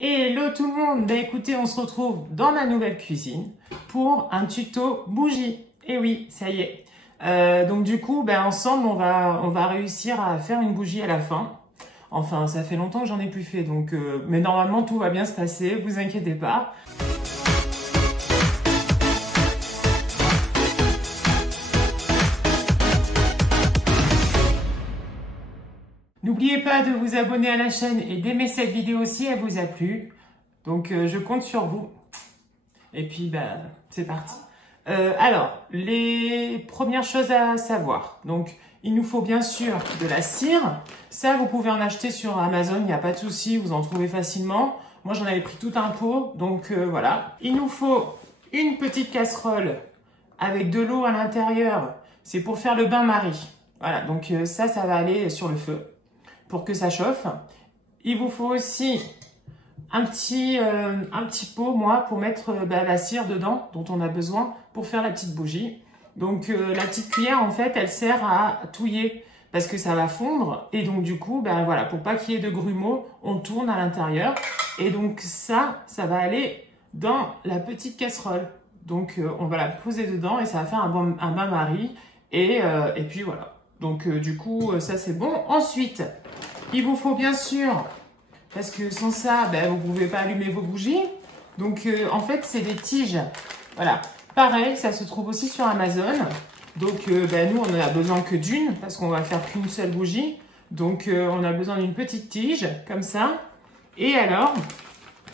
Hello tout le monde, bah écoutez, on se retrouve dans ma nouvelle cuisine pour un tuto bougie. Et oui, ça y est. Donc du coup, bah, ensemble, on va réussir à faire une bougie à la fin. Enfin, ça fait longtemps que j'en ai plus fait, donc mais normalement tout va bien se passer, vous inquiétez pas. N'oubliez pas de vous abonner à la chaîne et d'aimer cette vidéo si elle vous a plu. Donc je compte sur vous. Et puis bah c'est parti. Alors, les premières choses à savoir. Donc, il nous faut bien sûr de la cire. Ça, vous pouvez en acheter sur Amazon, il n'y a pas de souci, vous en trouvez facilement. Moi, j'en avais pris tout un pot, donc voilà. Il nous faut une petite casserole avec de l'eau à l'intérieur. C'est pour faire le bain-marie. Voilà, donc ça va aller sur le feu pour que ça chauffe. Il vous faut aussi un petit pot, moi, pour mettre la cire dedans, dont on a besoin pour faire la petite bougie. Donc, la petite cuillère, en fait, elle sert à touiller parce que ça va fondre. Et donc, du coup, voilà, pour pas qu'il y ait de grumeaux, on tourne à l'intérieur. Et donc, ça va aller dans la petite casserole. Donc, on va la poser dedans et ça va faire un bain-marie. Et puis, voilà. Donc, du coup, ça, c'est bon. Ensuite, il vous faut bien sûr... Parce que sans ça, vous ne pouvez pas allumer vos bougies. Donc, en fait, c'est des tiges. Voilà. Pareil, ça se trouve aussi sur Amazon. Donc, nous, on n'en a besoin que d'une, parce qu'on va faire qu'une seule bougie. Donc, on a besoin d'une petite tige, comme ça. Et alors,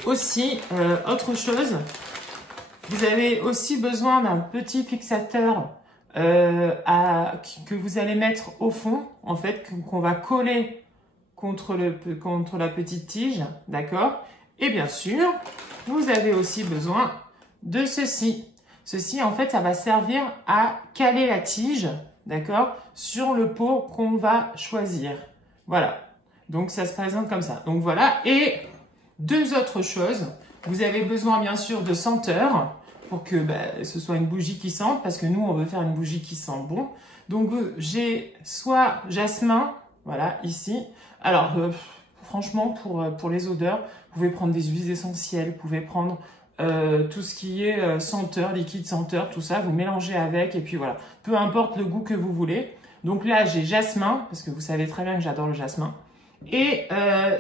aussi, autre chose, vous avez aussi besoin d'un petit fixateur que vous allez mettre au fond, en fait, qu'on va coller contre la petite tige, d'accord? Et bien sûr, vous avez aussi besoin de ceci. Ceci, en fait, ça va servir à caler la tige, d'accord, sur le pot qu'on va choisir. Voilà. Donc, ça se présente comme ça. Donc, voilà. Et deux autres choses. Vous avez besoin, bien sûr, de senteur pour que ce soit une bougie qui sente, parce que nous, on veut faire une bougie qui sent bon. Donc, j'ai soit jasmin, voilà, ici. Alors, franchement, pour les odeurs, vous pouvez prendre des huiles essentielles, vous pouvez prendre tout ce qui est senteur, liquide senteur, tout ça, vous mélangez avec, et puis voilà. Peu importe le goût que vous voulez. Donc là, j'ai jasmin, parce que vous savez très bien que j'adore le jasmin. Et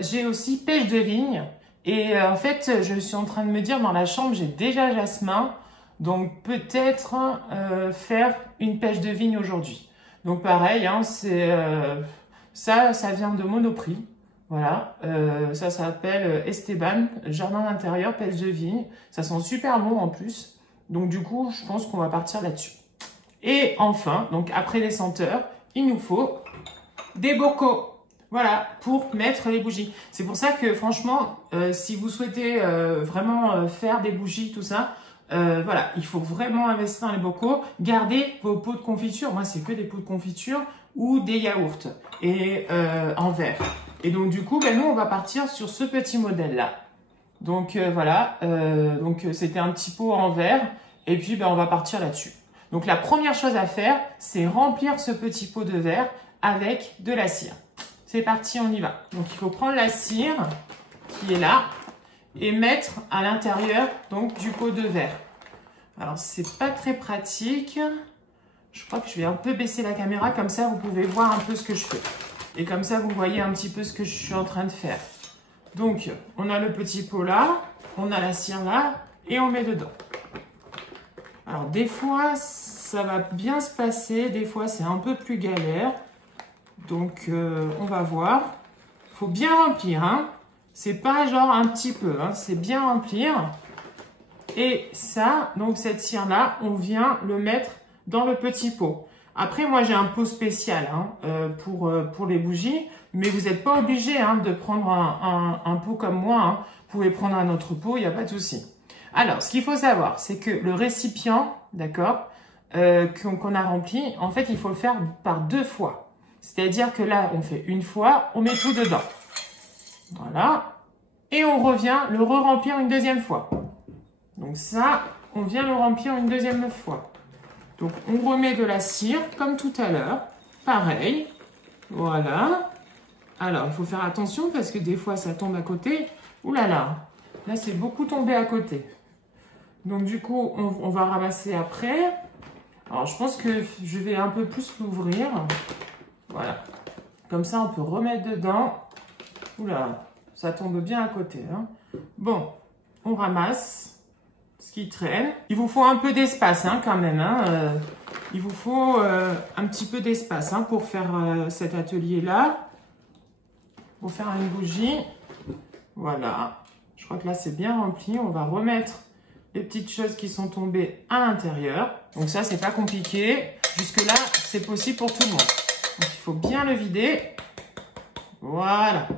j'ai aussi pêche de vigne. Et en fait, je suis en train de me dire, dans la chambre, j'ai déjà jasmin. Donc peut-être faire une pêche de vigne aujourd'hui. Donc pareil, hein, c'est... ça vient de Monoprix. Voilà, ça s'appelle Esteban, jardin d'intérieur, pêche de vigne. Ça sent super bon en plus. Donc du coup, je pense qu'on va partir là-dessus. Et enfin, donc après les senteurs, il nous faut des bocaux. Voilà, pour mettre les bougies. C'est pour ça que franchement, si vous souhaitez vraiment faire des bougies, tout ça, voilà, il faut vraiment investir dans les bocaux. Gardez vos pots de confiture. Moi, c'est que des pots de confiture ou des yaourts et en verre. Et donc du coup, nous on va partir sur ce petit modèle là. Donc voilà, donc c'était un petit pot en verre et puis on va partir là-dessus. Donc la première chose à faire, c'est remplir ce petit pot de verre avec de la cire. C'est parti, on y va. Donc il faut prendre la cire qui est là et mettre à l'intérieur donc du pot de verre. Alors c'est pas très pratique. Je crois que je vais un peu baisser la caméra, comme ça vous pouvez voir un peu ce que je fais. Et comme ça vous voyez un petit peu ce que je suis en train de faire. Donc on a le petit pot là, on a la cire là et on met dedans. Alors des fois ça va bien se passer, des fois c'est un peu plus galère. Donc on va voir. Il faut bien remplir, hein. C'est pas genre un petit peu, hein. C'est bien remplir. Et ça, donc cette cire là, on vient le mettre dans le petit pot. Après, moi, j'ai un pot spécial pour les bougies, mais vous n'êtes pas obligé de prendre un pot comme moi. Hein. Vous pouvez prendre un autre pot, il n'y a pas de souci. Alors, ce qu'il faut savoir, c'est que le récipient, d'accord, qu'on a rempli, en fait, il faut le faire par 2 fois. C'est-à-dire que là, on fait une fois, on met tout dedans. Voilà. Et on revient le re-remplir une deuxième fois. Donc ça, on vient le remplir une deuxième fois. Donc, on remet de la cire, comme tout à l'heure. Pareil. Voilà. Alors, il faut faire attention parce que des fois, ça tombe à côté. Ouh là là. Là, c'est beaucoup tombé à côté. Donc, du coup, on va ramasser après. Alors, je pense que je vais un peu plus l'ouvrir. Voilà. Comme ça, on peut remettre dedans. Oula, ça tombe bien à côté. Hein. Bon, on ramasse ce qui traîne. Il vous faut un peu d'espace hein, quand même. Hein. Il vous faut un petit peu d'espace hein, pour faire cet atelier-là. Pour faire une bougie. Voilà. Je crois que là, c'est bien rempli. On va remettre les petites choses qui sont tombées à l'intérieur. Donc ça, c'est pas compliqué. Jusque-là, c'est possible pour tout le monde. Donc, il faut bien le vider. Voilà.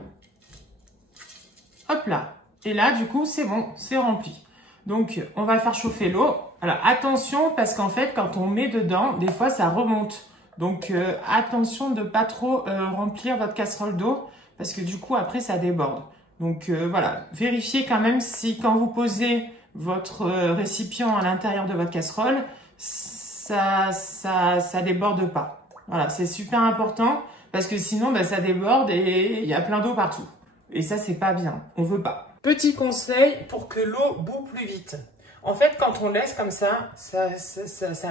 Hop là. Et là, du coup, c'est bon, c'est rempli. Donc, on va faire chauffer l'eau. Alors, attention, parce qu'en fait, quand on met dedans, des fois, ça remonte. Donc, attention de ne pas trop remplir votre casserole d'eau, parce que du coup, après, ça déborde. Donc, voilà. Vérifiez quand même si, quand vous posez votre récipient à l'intérieur de votre casserole, ça déborde pas. Voilà, c'est super important, parce que sinon, ben, ça déborde et il y a plein d'eau partout. Et ça, c'est pas bien. On veut pas. Petit conseil pour que l'eau bout plus vite. En fait, quand on laisse comme ça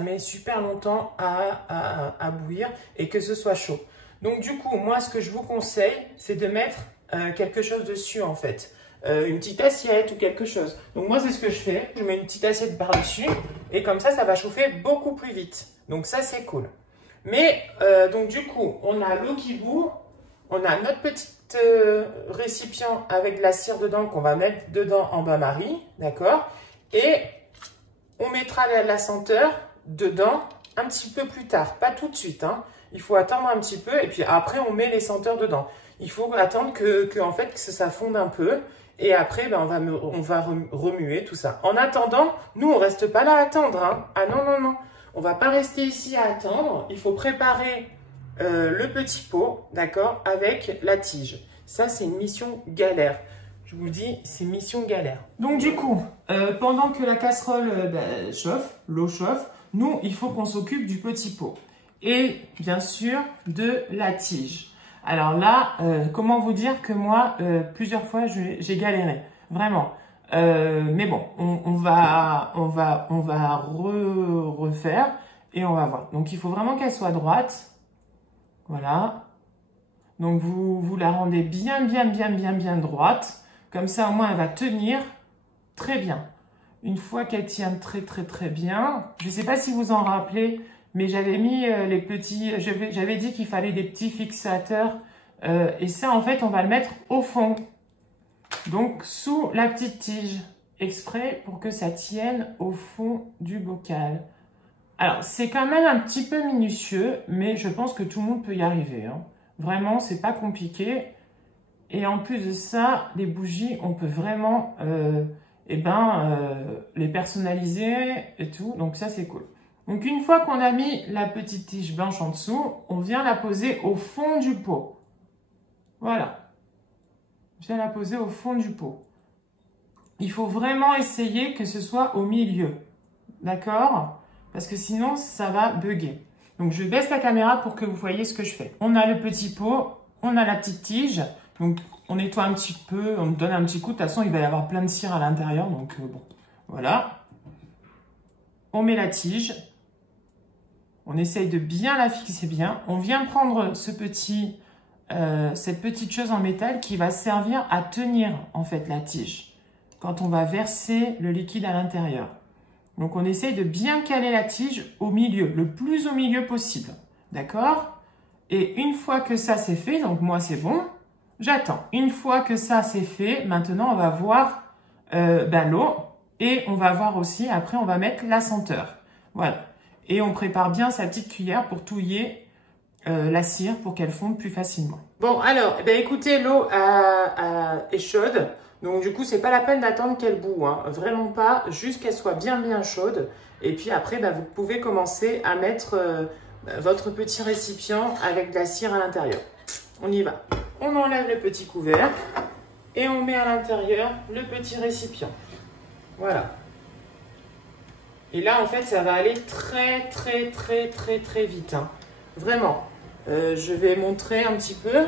met super longtemps à bouillir et que ce soit chaud. Donc, du coup, moi, ce que je vous conseille, c'est de mettre quelque chose dessus, en fait. Une petite assiette ou quelque chose. Donc, moi, c'est ce que je fais. Je mets une petite assiette par-dessus et comme ça va chauffer beaucoup plus vite. Donc, ça, c'est cool. Mais, donc, du coup, on a l'eau qui bout. On a notre petit récipient avec de la cire dedans qu'on va mettre dedans en bain-marie, d'accord? Et on mettra la senteur dedans un petit peu plus tard, pas tout de suite. Hein. Il faut attendre un petit peu et puis après on met les senteurs dedans. Il faut attendre en fait, que ça fonde un peu et après ben, on va remuer tout ça. En attendant, nous on reste pas là à attendre. Hein. Ah non, non, non, on va pas rester ici à attendre. Il faut préparer le petit pot, d'accord, avec la tige. Ça, c'est une mission galère. Je vous dis, c'est mission galère. Donc, du coup, pendant que la casserole chauffe, l'eau chauffe, nous, il faut qu'on s'occupe du petit pot. Et, bien sûr, de la tige. Alors là, comment vous dire que moi, plusieurs fois, j'ai galéré. Vraiment. Mais bon, on va refaire et on va voir. Donc, il faut vraiment qu'elle soit droite. Voilà. Donc, vous la rendez bien droite. Comme ça, au moins, elle va tenir très bien. Une fois qu'elle tient très bien, je ne sais pas si vous en rappelez, mais j'avais mis les petits... J'avais dit qu'il fallait des petits fixateurs. Et ça, en fait, on va le mettre au fond. Donc, sous la petite tige. Exprès pour que ça tienne au fond du bocal. Alors, c'est quand même un petit peu minutieux, mais je pense que tout le monde peut y arriver. Hein. Vraiment, c'est pas compliqué. Et en plus de ça, les bougies, on peut vraiment les personnaliser et tout. Donc ça, c'est cool. Donc, une fois qu'on a mis la petite tige blanche en dessous, on vient la poser au fond du pot. Voilà. On vient la poser au fond du pot. Il faut vraiment essayer que ce soit au milieu. D'accord ? Parce que sinon, ça va bugger. Donc, je baisse la caméra pour que vous voyez ce que je fais. On a le petit pot, on a la petite tige. Donc, on nettoie un petit peu, on donne un petit coup. De toute façon, il va y avoir plein de cire à l'intérieur. Donc, bon, voilà. On met la tige. On essaye de bien la fixer bien. On vient prendre cette petite chose en métal qui va servir à tenir, en fait, la tige. Quand on va verser le liquide à l'intérieur. Donc, on essaye de bien caler la tige au milieu, le plus au milieu possible. D'accord? Et une fois que ça c'est fait, donc moi c'est bon, j'attends. Une fois que ça c'est fait, maintenant on va voir l'eau et on va voir aussi, après on va mettre la senteur. Voilà. Et on prépare bien sa petite cuillère pour touiller la cire pour qu'elle fonde plus facilement. Bon, alors, écoutez, l'eau est chaude. Donc, du coup, c'est pas la peine d'attendre qu'elle bout. Hein. Vraiment pas, juste qu'elle soit bien chaude. Et puis après, vous pouvez commencer à mettre votre petit récipient avec de la cire à l'intérieur. On y va. On enlève le petit couvercle et on met à l'intérieur le petit récipient. Voilà. Et là, en fait, ça va aller très vite. Hein. Vraiment. Je vais montrer un petit peu,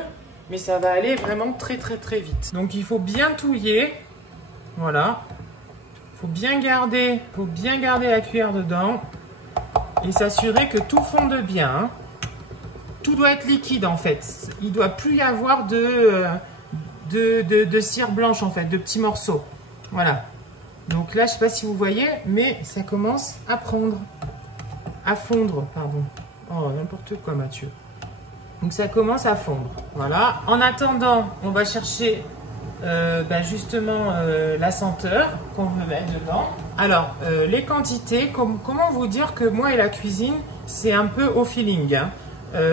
mais ça va aller vraiment très vite. Donc, il faut bien touiller Voilà. Faut bien garder la cuillère dedans et s'assurer que tout fonde bien. Hein. Tout doit être liquide en fait. Il ne doit plus y avoir de cire blanche en fait, de petits morceaux. Voilà. Donc là, je ne sais pas si vous voyez, mais ça commence à prendre. À fondre, pardon. Oh, n'importe quoi, Mathieu. Donc ça commence à fondre. Voilà. En attendant, on va chercher justement la senteur qu'on veut mettre dedans. Alors, les quantités, comment vous dire que moi et la cuisine, c'est un peu au feeling. Hein.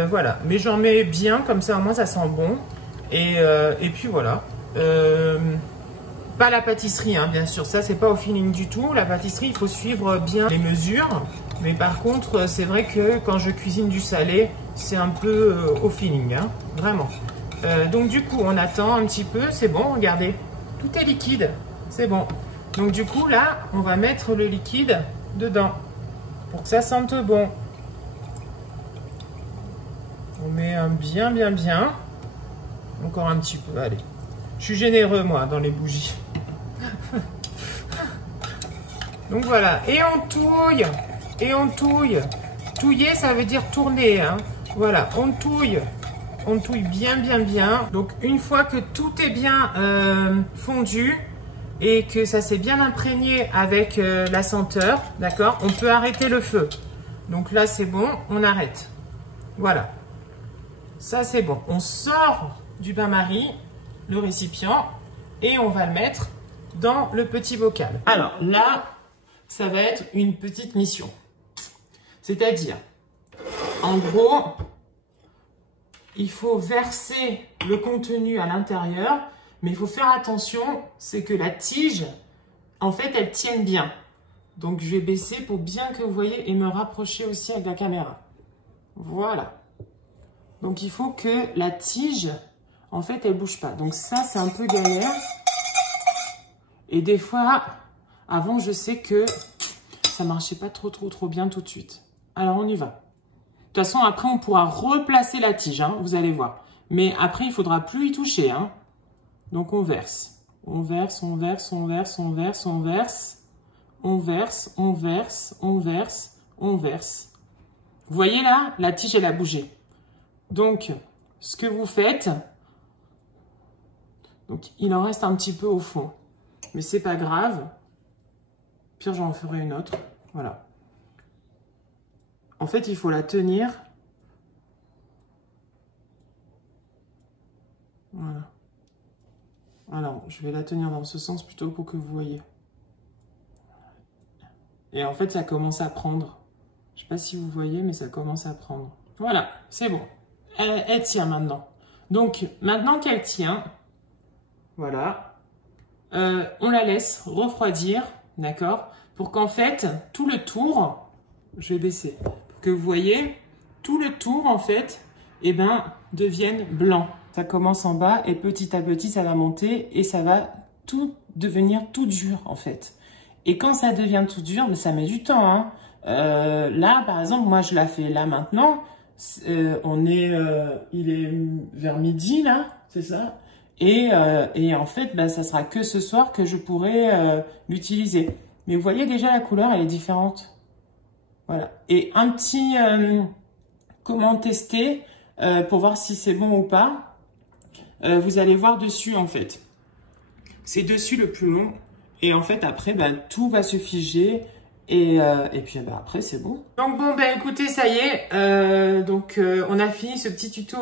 Voilà. Mais j'en mets bien, comme ça au moins ça sent bon. Et puis voilà. Pas la pâtisserie, hein, bien sûr. Ça, c'est pas au feeling du tout. La pâtisserie, il faut suivre bien les mesures. Mais par contre, c'est vrai que quand je cuisine du salé, c'est un peu au feeling, hein, vraiment. Donc du coup, on attend un petit peu. C'est bon, regardez. Tout est liquide. C'est bon. Donc du coup, là, on va mettre le liquide dedans pour que ça sente bon. On met un bien. Encore un petit peu, allez. Je suis généreux, moi, dans les bougies. Donc voilà. Et on touille. Et on touille. Touiller, ça veut dire tourner. Hein. Voilà, on touille. On touille bien. Donc, une fois que tout est bien fondu et que ça s'est bien imprégné avec la senteur, d'accord, on peut arrêter le feu. Donc là, c'est bon, on arrête. Voilà. Ça, c'est bon. On sort du bain-marie, le récipient, et on va le mettre dans le petit bocal. Alors là, ça va être une petite mission. C'est-à-dire, en gros, il faut verser le contenu à l'intérieur, mais il faut faire attention, c'est que la tige, en fait, elle tienne bien. Donc, je vais baisser pour bien que vous voyez et me rapprocher aussi avec la caméra. Voilà. Donc, il faut que la tige, en fait, elle ne bouge pas. Donc, ça, c'est un peu galère. Et des fois, avant, je sais que ça ne marchait pas trop bien tout de suite. Alors, on y va. De toute façon, après, on pourra replacer la tige, hein, vous allez voir. Mais après, il ne faudra plus y toucher. Hein. Donc, on verse. On verse. Vous voyez là, la tige, elle a bougé. Donc, ce que vous faites, donc il en reste un petit peu au fond. Mais c'est pas grave. Pire, j'en ferai une autre. Voilà. En fait, il faut la tenir. Voilà. Alors, je vais la tenir dans ce sens plutôt pour que vous voyez. Et en fait, ça commence à prendre. Je ne sais pas si vous voyez, mais ça commence à prendre. Voilà, c'est bon. Elle tient maintenant. Donc, maintenant qu'elle tient, voilà, on la laisse refroidir, d'accord? Pour qu'en fait, tout le tour, je vais baisser, pour que vous voyez, tout le tour, en fait, eh ben, devienne blanc. Ça commence en bas et petit à petit, ça va monter et ça va tout devenir tout dur, en fait. Et quand ça devient tout dur, mais ça met du temps, hein. Là, par exemple, moi, je la fais là maintenant. Il est vers midi, là, c'est ça. Et en fait, bah, ça sera que ce soir que je pourrai l'utiliser. Mais vous voyez déjà, la couleur, elle est différente. Voilà. Et un petit... comment tester pour voir si c'est bon ou pas. Vous allez voir dessus, en fait. C'est dessus le plus long. Et en fait, après, bah, tout va se figer. Et puis bah, après, c'est bon. Donc bon, bah, écoutez, ça y est. On a fini ce petit tuto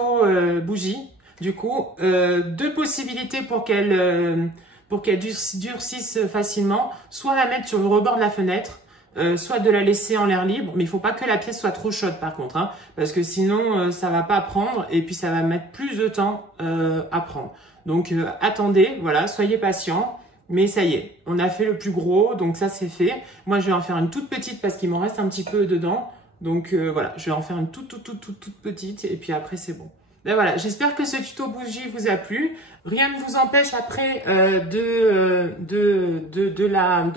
bougie. Du coup, deux possibilités pour qu'elle durcisse facilement. Soit la mettre sur le rebord de la fenêtre, soit de la laisser en l'air libre. Mais il faut pas que la pièce soit trop chaude par contre. Hein, parce que sinon, ça va pas prendre. Et puis, ça va mettre plus de temps à prendre. Donc, attendez, voilà, soyez patient. Mais ça y est, on a fait le plus gros, donc ça c'est fait. Moi je vais en faire une toute petite parce qu'il m'en reste un petit peu dedans. Donc voilà, je vais en faire une toute petite et puis après c'est bon. Ben voilà, j'espère que ce tuto bougie vous a plu. Rien ne vous empêche après de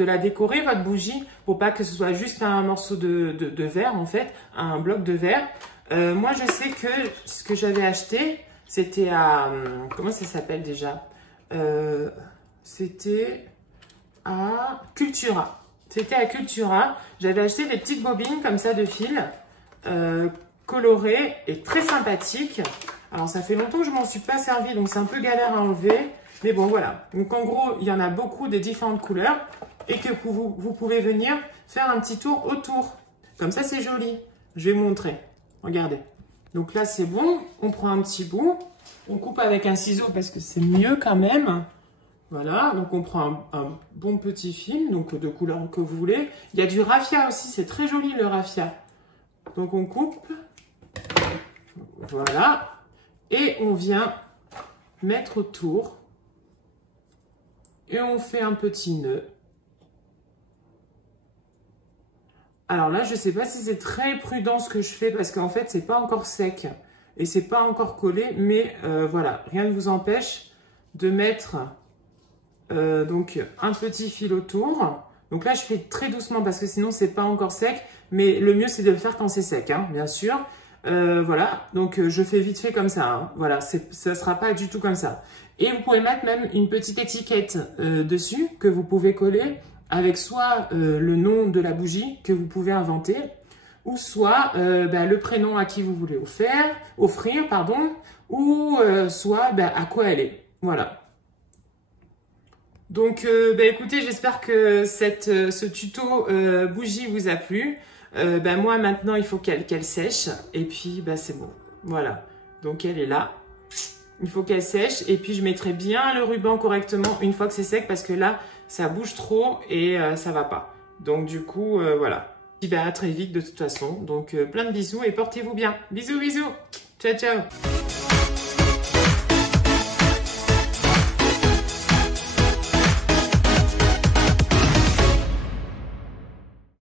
la décorer, votre bougie, pour pas que ce soit juste un morceau de verre en fait, un bloc de verre. Moi je sais que ce que j'avais acheté, c'était à... comment ça s'appelle déjà c'était à Cultura. C'était à Cultura. J'avais acheté des petites bobines comme ça de fil, colorées et très sympathiques. Alors, ça fait longtemps que je m'en suis pas servi, donc c'est un peu galère à enlever. Mais bon, voilà. Donc, en gros, il y en a beaucoup de différentes couleurs et que vous pouvez venir faire un petit tour autour. Comme ça, c'est joli. Je vais vous montrer. Regardez. Donc là, c'est bon. On prend un petit bout. On coupe avec un ciseau parce que c'est mieux quand même. Voilà. Donc, on prend un bon petit fil, donc de couleur que vous voulez. Il y a du raffia aussi. C'est très joli, le raffia. Donc, on coupe. Voilà. Et on vient mettre autour. Et on fait un petit nœud. Alors là, je ne sais pas si c'est très prudent ce que je fais parce qu'en fait, c'est pas encore sec et c'est pas encore collé. Mais voilà, rien ne vous empêche de mettre donc un petit fil autour. Donc là, je fais très doucement parce que sinon, c'est pas encore sec. Mais le mieux, c'est de le faire quand c'est sec, hein, bien sûr. Voilà, donc je fais vite fait comme ça. Hein. Voilà, ça sera pas du tout comme ça. Et vous pouvez mettre même une petite étiquette dessus que vous pouvez coller avec soit le nom de la bougie que vous pouvez inventer, ou soit le prénom à qui vous voulez offrir, ou soit à quoi elle est. Voilà. Donc, écoutez, j'espère que ce tuto bougie vous a plu. Moi, maintenant, il faut qu'elle sèche. Et puis, c'est bon. Voilà. Donc, elle est là. Il faut qu'elle sèche. Et puis, je mettrai bien le ruban correctement une fois que c'est sec. Parce que là, ça bouge trop et ça va pas. Donc, du coup, voilà. Et à très vite de toute façon. Donc, plein de bisous et portez-vous bien. Bisous, bisous. Ciao, ciao.